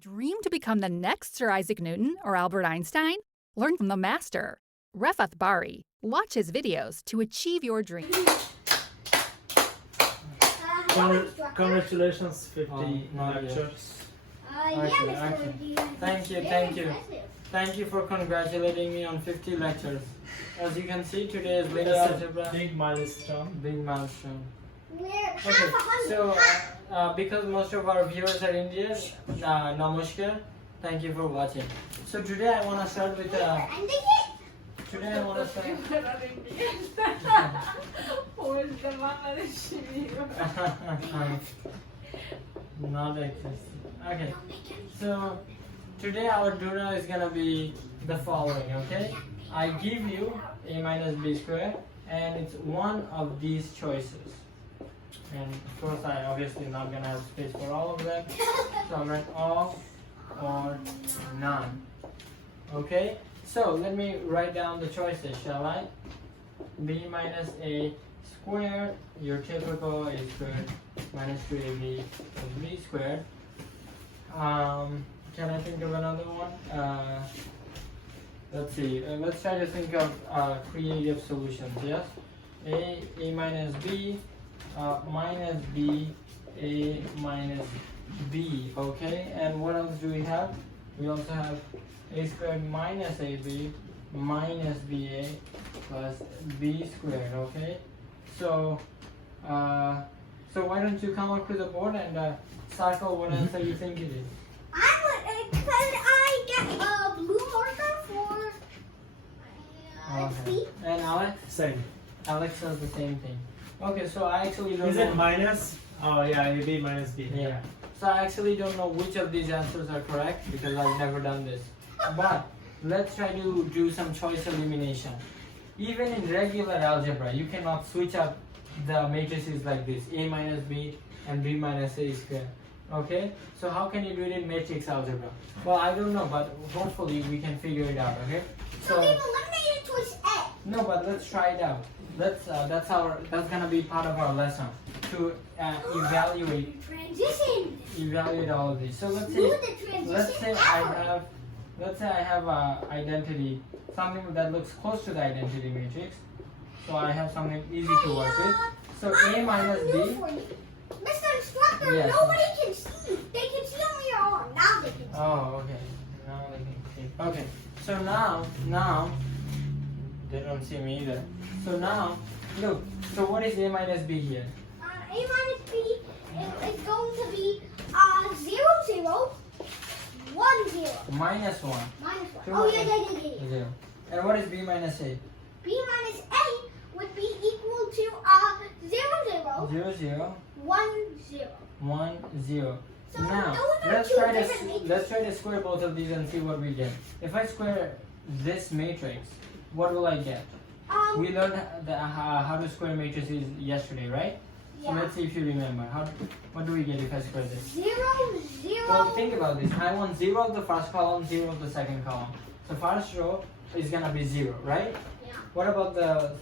Dream to become the next Sir Isaac Newton or Albert Einstein? Learn from the master. Refat Bari. Watch his videos to achieve your dream. Congratulations, 50 not lectures. Thank you. Thank you for congratulating me on 50 lectures. As you can see, today is linear algebra. Big milestone. Big milestone. Okay, so because most of our viewers are Indian, namaskar. Thank you for watching. So today I want to start with not existing. Okay. So today our dura is gonna be the following. Okay, I give you a minus b square, and it's one of these choices. And of course, I obviously not gonna have space for all of them, so I'll write all or none. Okay, so let me write down the choices, shall I? B minus a squared, your typical a squared minus 2ab plus b squared. Can I think of another one? Let's see. Let's try to think of creative solutions. Yes, a minus b. Minus b, a minus b, okay? And what else do we have? We also have a squared minus ab minus ba plus b squared, okay? So, so why don't you come up to the board and circle what answer you think it is? Because I get a blue marker for Okay. And Alex? Same. Alex does the same thing. Okay, so I actually don't Is know. it minus? Oh yeah, AB minus B. Yeah. So I actually don't know which of these answers are correct because I've never done this. But let's try to do some choice elimination. Even in regular algebra, you cannot switch up the matrices like this: a minus b and b minus a squared. Okay? So how can you do it in matrix algebra? Well, I don't know, but hopefully we can figure it out. Okay? So we've eliminated choice A. No, but let's try it out. That's gonna be part of our lesson to evaluate all of these. So let's say I have a identity, something that looks close to the identity matrix. So I have something easy to work with. So a minus b. Mr. Instructor, Yes. nobody can see. They can see only your arm. Now they can see. Oh, okay. Now they can see. Okay. So now they don't see me either. So now look. So what is a minus b here? A minus B is going to be 0, 0, 1, 0. Minus 1. Minus 1. So Oh, what yeah. is 0. And what is b minus a? B minus A would be equal to 0, 0, 0, 0, 1, 0. 1, 0. So Now those are let's two try different to square both of these and see what we get. If I square this matrix, what will I get? We learned how to square matrices yesterday, right? So Yeah. let's see if you remember. What do we get if I square this? 0, 0. Well, think about this. I want 0 of the first column, 0 of the second column. So first row is gonna be 0, right? Yeah. What about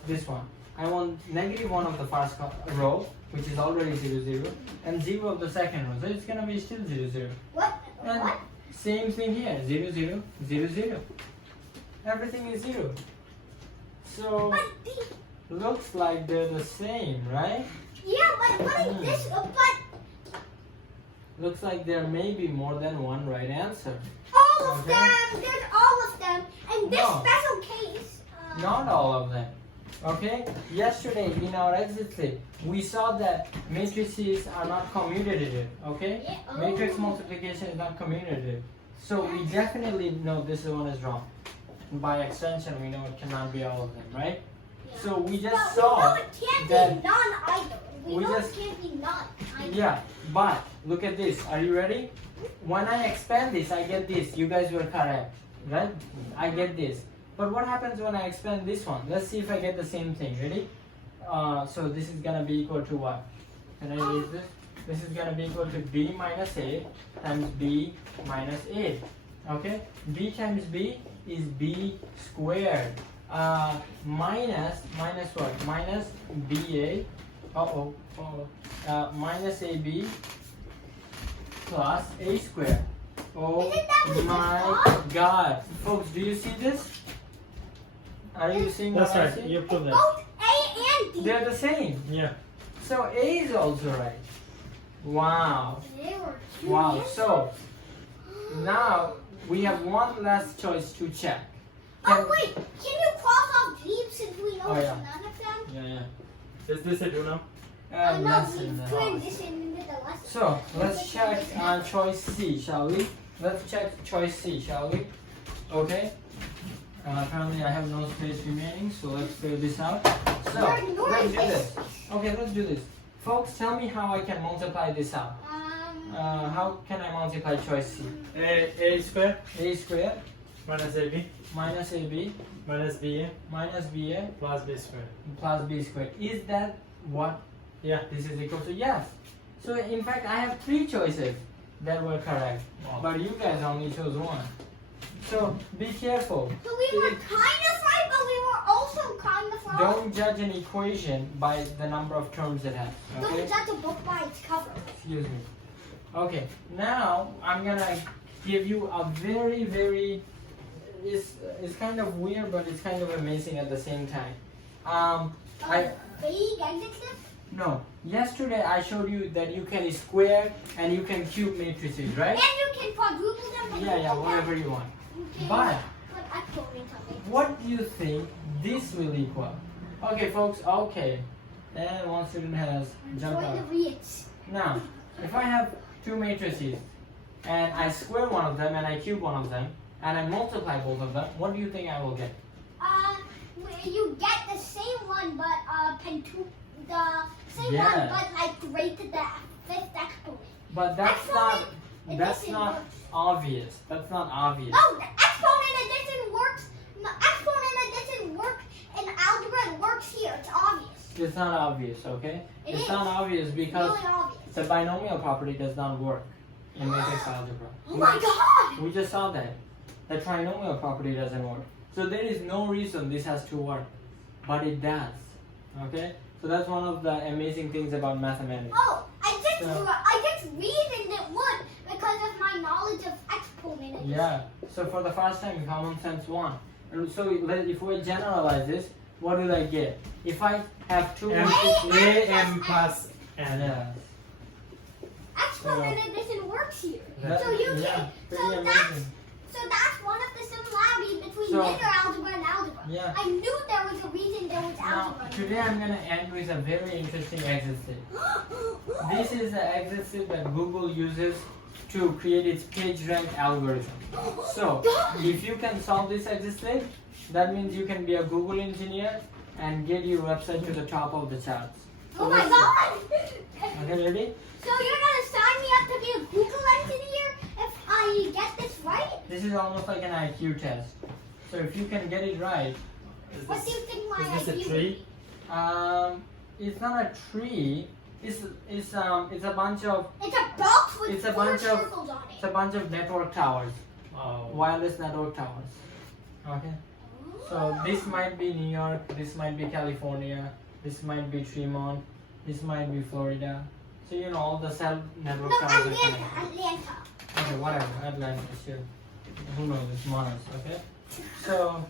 this one? I want negative 1 of the first row, which is already 0, 0, and 0 of the second row. So it's gonna be still 0, 0. What? And What? same thing here, 0, 0, 0, 0. Everything is 0. So But the, looks like they're the same, right? yeah, but what is this? But Looks like there may be more than one right answer. all of Okay. them, there's all of them. And this No. special case. Not all of them. Okay? Yesterday in our exit flip, we saw that matrices are not commutative. Okay? Yeah, oh. Matrix multiplication is not commutative. So we definitely know this one is wrong. By extension, we know it cannot be all of them, right? Yeah. So we just But saw we know it can't that. be none either. We we know just- it can't be none either. Yeah, but look at this. Are you ready? When I expand this, I get this. You guys were correct, right? I get this. But what happens when I expand this one? Let's see if I get the same thing. Ready? So this is gonna be equal to what? Can I erase this? This is gonna be equal to b minus a times b minus a. Okay? B times b is b squared. Minus what? Minus ba. Minus ab plus a squared. Oh Isn't that what my it's god. Folks, do you see this? Are you seeing That's what I right. see? You prove that. Both A and D. They're the same. Yeah. So A is also right. Wow. They were two Wow. answers. So now we have one last choice to check. Oh wait, can you cross off D since we know Oh, it's yeah. none of them? Yeah. Is this a do now? And No, lesson we in the house. transitioned into the lesson. So let's check choice C, shall we? Let's check choice C, shall we? Okay. Apparently I have no space remaining, so let's figure this out. So You're ignoring let's do this. this. Okay, let's do this. Folks, tell me how I can multiply this out. How can I multiply choice C? A square A squared minus AB minus AB minus BA minus BA plus B square. plus B squared. Is that what Yeah. this is equal to? Yes. So in fact I have three choices that were correct. Wow. But you guys only chose one. So be careful. So we were kind of right, but we were also kind of wrong. Don't judge an equation by the number of terms it has. Okay? Don't judge a book by its cover. Excuse me. Okay, now I'm gonna give you a very it's kind of weird, but it's kind of amazing at the same time. I Vague adjective? no. Yesterday I showed you that you can square and you can cube matrices, right? And you can quadruple them. and Yeah, you yeah, can whatever you want. put But exponents on it. what do you think this will equal? Okay, folks. Okay, and one student has jumped Join the out. reads. Now, if I have two matrices and I square one of them and I cube one of them and I multiply both of them, what do you think I will get? Where you get the same one, but the same Yeah. one, but like rated the fifth exponent. But that's Exponent that's addition not works. obvious. That's not obvious. No, the exponent addition works. The exponent addition works in algebra. It works here. It's obvious. It's not obvious, okay? It It's is. not obvious because Really obvious. the binomial property does not work in matrix algebra. Oh my god! We just saw that. The trinomial property doesn't work. So there is no reason this has to work. But it does. Okay? So that's one of the amazing things about mathematics. Oh, I just So- reasoned it would because of my knowledge of exponent addition. Yeah. So for the first time, common sense won. And so if we generalize this, what will I get? If I have two M, matrices, A M plus N. yeah. Exponent addition works here. That- So you yeah, can. pretty So that's amazing. one of the similarities between So- linear algebra and algebra. Yeah. I knew there was a reason there was Now, algebra. today I'm going to end with a very interesting exercise. This is the exercise that Google uses to create its PageRank algorithm. So, if you can solve this exercise, that means you can be a Google engineer and get your website to the top of the charts. So Oh my let's see. god! Okay, ready? So you're gonna sign me up to be a Google engineer if I get this right? This is almost like an IQ test. So if you can get it right, What do you think my Is this a IQ tree? it's not a tree. It's a bunch of It's a box with It's a four bunch of- circles on it's it. a bunch of network towers, Wow. wireless network towers. Okay. So this might be New York. This might be California. This might be Tremont. This might be Florida. So you know all the cell network No, towers are Atlanta. connected. Atlanta. Okay, whatever. Atlanta, sure. Who knows? It's Mars. Okay. So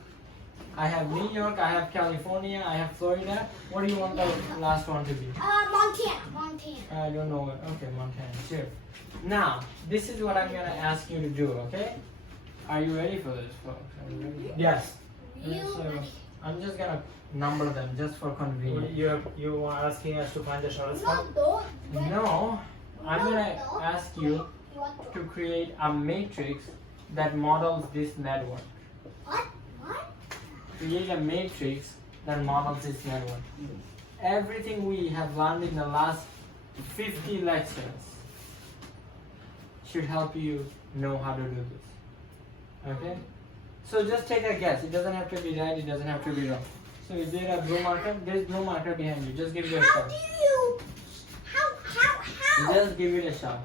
I have New York. I have California. I have Florida. What do you want the last one to be? Montana. Montana. I don't know what. Okay, Montana. Sure. Now, this is what I'm gonna ask you to do. Okay? Are you ready for this, folks? Are you ready? Yes. Real So, ready. I'm just gonna number them just for convenience. You are asking us to find the shortest No, one? don't. No, I'm No, gonna no. ask you What? to create a matrix that models this network. What? What? Create a matrix that models this network. Everything we have learned in the last 50 lectures should help you know how to do this. Okay? So just take a guess. It doesn't have to be right, it doesn't have to be wrong. So is there a blue marker? There's blue marker behind you. Just give it a How shot. do you? How? Just give it a shot.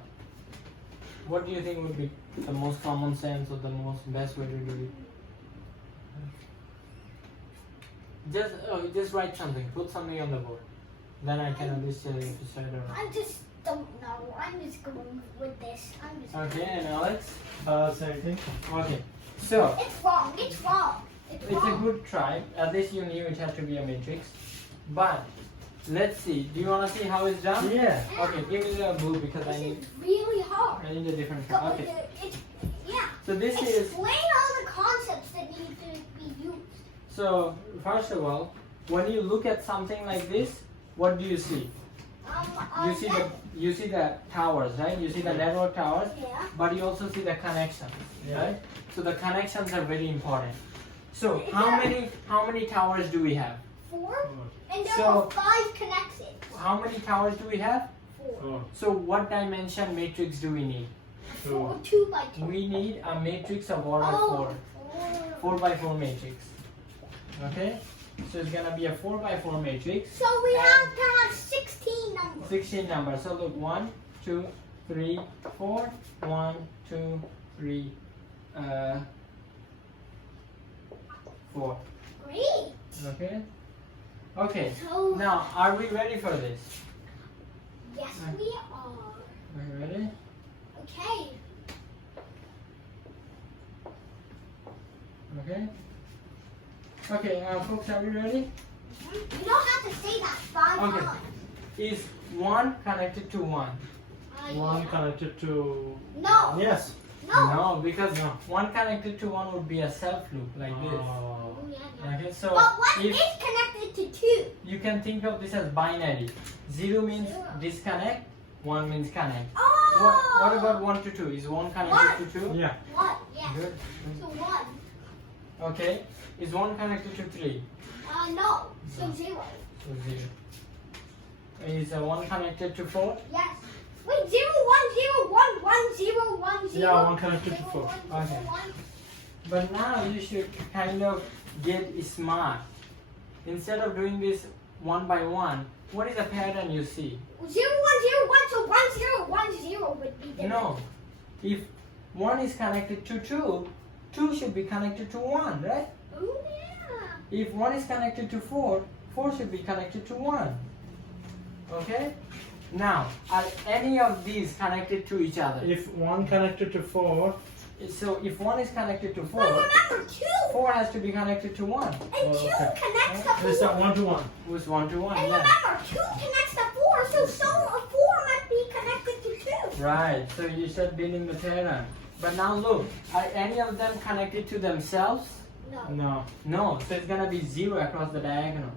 What do you think would be the most common sense or the most best way to do it? Just write something. Put something on the board. Then I can understand if you said it or not. I'm just don't know. I'm just going with this. I'm just. Okay, and Alex? Same thing. Okay. So, It's wrong. It's wrong. It's it's a wrong. good try. At least you knew it had to be a matrix. But, let's see. Do you want to see how it's done? Yeah. Okay, give me the blue because This I need is really hard. a different Go- color. Okay. Yeah. So this is, Explain all the concepts that need to be used. so first of all, when you look at something like this, what do you see? You see the towers, right? You see the network towers, Yeah. but you also see the connections, Yeah. right? So the connections are very important. So Is how there- many towers do we have? 4. And there So- are 5 connected. How many towers do we have? 4. Four. So what dimension matrix do we need? 2 by 2. We need a matrix of order 4. 4 by 4 matrix. Okay? So it's gonna be a 4 by 4 matrix. So we And- have to have 16 numbers. 16 numbers. So look, 1, 2, 3, 4. 1, 2, 3, 4. Great. Okay? Okay. So, Now, are we ready for this? yes, we are. Are you ready? Okay. Okay. Okay, folks, are we ready? You don't have to say that 5 Okay. times. Is 1 connected to 1? One Yeah. connected to. No. Yes. No. Because No. 1 connected to 1 would be a self loop like this. Oh. Oh, yeah, yeah. Okay, so But what if is connected to 2? you can think of this as binary. 0 means Zero. disconnect, 1 means connect. Oh. What about 1 to 2? Is 1 connected to 2? Yeah. 1? Yes. Good. So 1. Okay. Is 1 connected to 3? No. So 0. So 0. Is 1 connected to 4? Yes. Wait, 0, 1, 0, 1, 1, 0, 1, 0. Yeah, 1 connected to 0, 4. 1, Okay. 1. But now you should kind of get smart. Instead of doing this 1 by 1, what is the pattern you see? 0, 1, 0, 1, so 1, 0, 1, 0 would be different. No. If 1 is connected to 2, 2 should be connected to 1, right? Oh, yeah. If 1 is connected to 4, 4 should be connected to 1. Okay? Now, are any of these connected to each other? If 1 connected to 4. So if 1 is connected to 4, But remember, 2 4 has to be connected to 1. and 2 okay. connects to 4. Is that 1 to 1? Who's 1 to 1? And Yeah. remember, 2 connects to 4, so some of 4 must be connected to 2. Right, so you start building the pattern. But now look, are any of them connected to themselves? No. No. No, so it's gonna be 0 across the diagonal.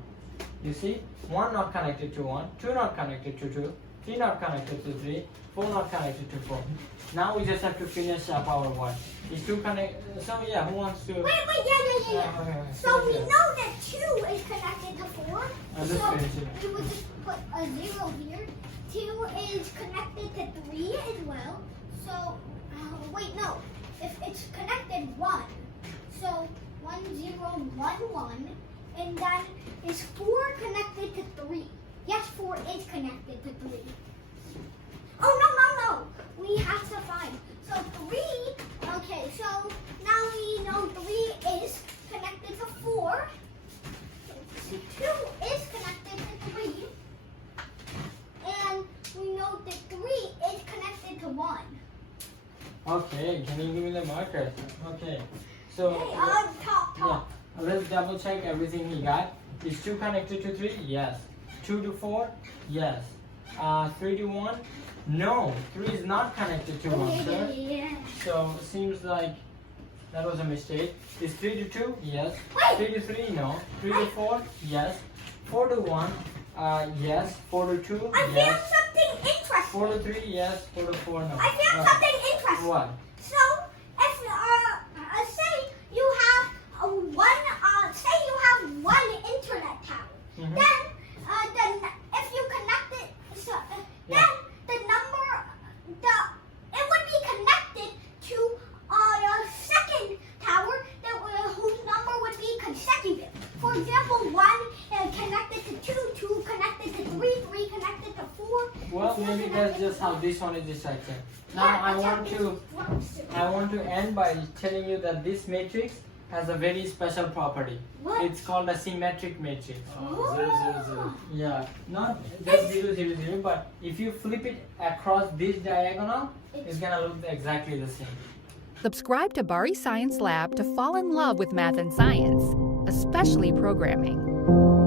You see? 1 not connected to 1, 2 not connected to 2, 3 not connected to 3, 4 not connected to 4. Now we just have to finish up our one. Is 2 connected? So yeah, who wants to? Wait, yeah. Okay. So we know that 2 is connected to 4. I'll just So finish it. we would just put a 0 here. 2 is connected to 3 as well. So, wait, no. If it's connected 1, so 1, 0, 1, 1. And then is 4 connected to 3? Yes, 4 is connected to 3. Oh, no. We have to find. So 3, okay, so now we know 3 is connected to 4. 2 is connected to 3. And we know that 3 is connected to 1. Okay, can you give me the marker? Okay, so Okay, top. yeah, let's double check everything he got. Is 2 connected to 3? Yes. 2 to 4? Yes. 3 to 1? No, 3 is not connected to 1, sir. Yeah. So seems like that was a mistake. Is 3 to 2? Yes. Wait. 3 to 3? No. 3 to 4? Yes. 4 to 1? Yes. 4 to 2? I found Yes. something 4 interesting. to 3? Yes. 4 to 4? No. I found Okay. something interesting. What? So, if say you have say you have one internet tower, Mhm. then if you connect it, Yeah. then the number it would be connected to your second tower whose number would be consecutive. For example, 1 connected to 2, 2 connected to 3, 3 connected to 4. Well, 4 maybe connected that's to just how 5. this one is structured. Now Yeah, I that's how want this to works. end by telling you that this matrix has a very special property. What? It's called a symmetric matrix. Oh, 0, 0, 0. Yeah, not just 0, 0, 0, but if you flip it across this diagonal, it's gonna look exactly the same. Subscribe to Bari Science Lab to fall in love with math and science, especially programming.